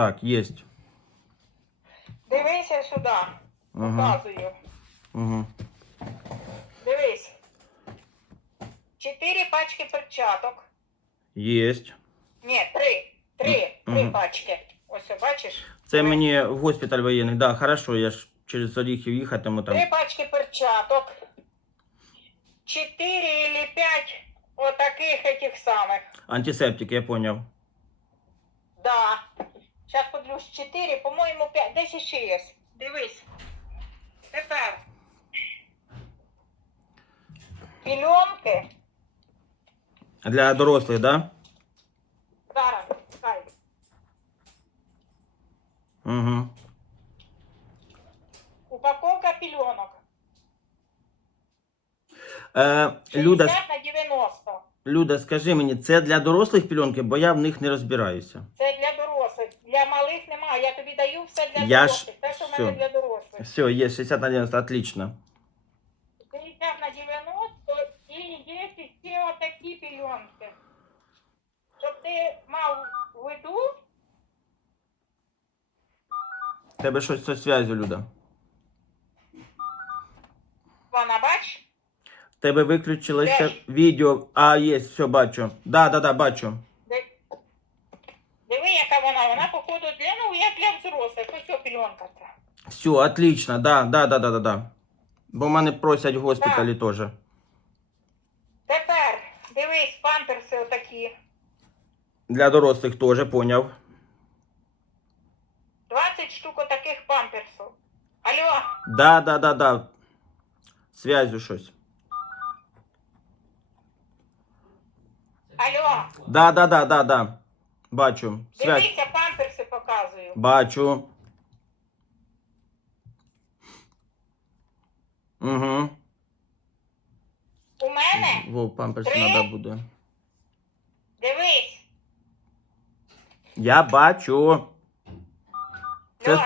Так, єсть. Дивися сюди. Угу. Показую. Угу. Дивись. Чотири пачки перчаток. Єсть. Ні, три. Три. Три Мгм. пачки. Ось, бачиш? Це мені в госпіталь воєнний. Да, хорошо, я ж через Оріхів їхатиму там. Три пачки перчаток. Чотири или п'ять отаких этих самих. Антисептик, я поняв. Да. Зараз подивлюсь, 4, по-моєму, 5. Десь ще є. Дивись. Тепер. Пільонки. Для дорослих, да? Зараз, хай. Угу. Упаковка пільонок. Е, Люда, 60 на 90. Люда, скажи мені, це для дорослих пільонки, бо я в них не розбираюся. Це для малих немає. Я тобі даю все для Я ж- дорослих. Те, що в мене для дорослих. Все, є 60 на 90, отлично. 60 на 90 і є ще отакі пільонки. Щоб ти мав в виду, В Тебе щось зі зв'язю, Люда. вона бач, В Тебе виключилося Теж. відео. А, є, все, бачу. Да, да, да, бачу. взрослих. Ось ця пільонка. ця. Все, отлично, да, да, да, да, да, да. Бо мене просять в госпіталі теж. Тепер, дивись, памперси отакі. Для дорослих теж, поняв. 20 штук отаких памперсів. Алло, Да, да, да, да. Связю щось. алло. Да, да, да, да, да. Бачу. Связь. Дивися, памперси показую. Бачу. Угу. У мене, Вов, памперси Три. треба буде. дивись, Я бачу. Це, Льош,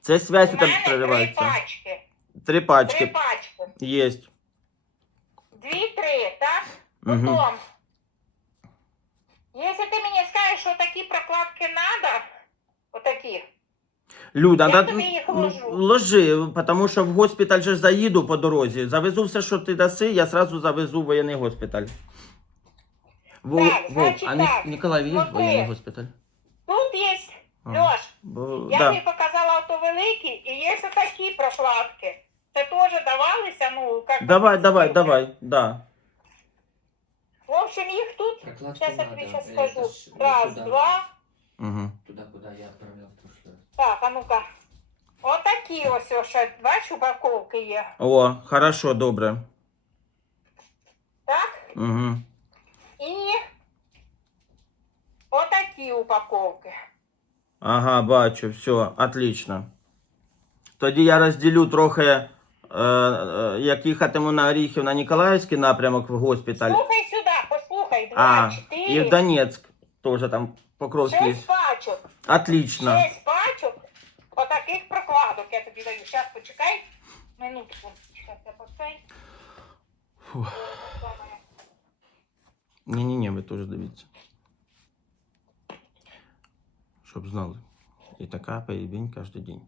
це связь у у тебе мене три пачки. Три Три пачки. пачки. Єсть. Дві-три, так? Угу. Потом, якщо ти мені скажеш, що такі прокладки треба, отакі, Люда, Я да, тобі їх ну, ложу. ложи, тому що в госпіталь же ж заїду по дорозі. Завезу все, що ти даси, я сразу завезу в воєнний госпіталь. Вов, Так, Вов, значить а Ні- так. Ніколаїв є Смотри. воєнний госпіталь? тут є, А, Льош, Бо, я да. тобі показала ото великі, і є такі прокладки. Це теж давалися, ну, як... Давай, давай, давай, да. В общем, їх тут, Прокладки зараз я надо. тобі зараз Это скажу. ж, Раз, два. Туда, куда я отправлял в прошлый раз. так, а ну-ка. Отакі ось, ось, ще, бач, упаковки є. О, хорошо, добре. Так? Угу. І отакі упаковки. Ага, бачу, все, отлично. Тоді я розділю трохи, е, е, як їхатиму на Оріхів на Ніколаївський напрямок в госпіталь. Слухай сюди, послухай, два, А, чотири, і в Донецьк теж там Покровський. шесть пачок. Отлично. Шесть пачок отаких прокладок я тобі даю. Зараз почекай. Минутку. Зараз я поставлю. Ні-ні-ні, ви теж дивіться. Щоб знали. І така поїбінь кожен день.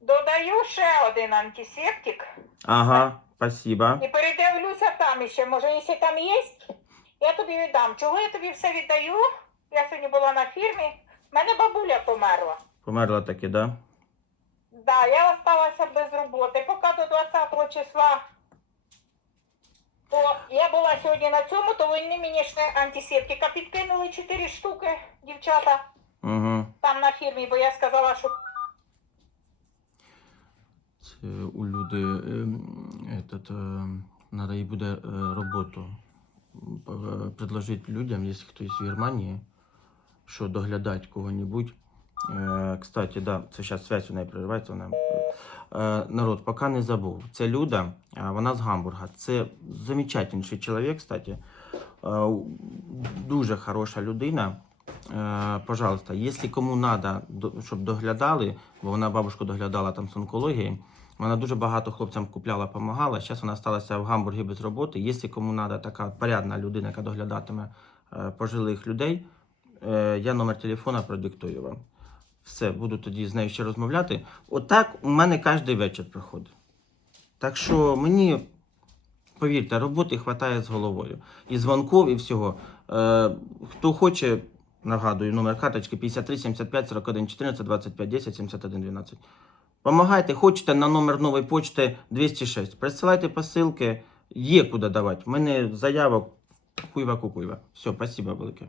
Додаю ще один антисептик. Ага, спасибо. І передивлюся там ще. Може, якщо там є, я тобі віддам. Чого я тобі все віддаю? Я сьогодні була на фірмі. У мене бабуля померла. Померла таки, да? Да, я осталася без роботи. Поки до 20 числа. То я була сьогодні на цьому, то вони мені ще антисептика підкинули 4 штуки, дівчата, Угу. там на фірмі, бо я сказала, що Це у люди ем, этот, ем, надо їй буде е, роботу п- предложити людям, якщо хтось в Германії, що доглядати кого-небудь. Е, Кстати, да, це зараз связь у неї проривається. Вона... Е, Народ, поки не забув. Це Люда, вона з Гамбурга. Це замечательніший чоловік, кстати. Е, Дуже хороша людина. Е, Пожалуйста, якщо кому треба, щоб доглядали, бо вона бабушку доглядала там з онкології, вона дуже багато хлопцям купляла, допомагала. Зараз вона сталася в Гамбургі без роботи. Якщо кому треба така порядна людина, яка доглядатиме е, пожилих людей, Е, я номер телефона продиктую вам. Все, буду тоді з нею ще розмовляти. Отак у мене кожен вечір проходить. Так що мені, повірте, роботи вистачає з головою. І дзвонків, і всього. Е, хто хоче, нагадую, номер карточки 53 75 41 14 25 10 71 12. Помагайте, хочете на номер нової почти 206. Присилайте посилки, є куди давати. У мене заявок хуйва кукуйва. Все, спасибо велике.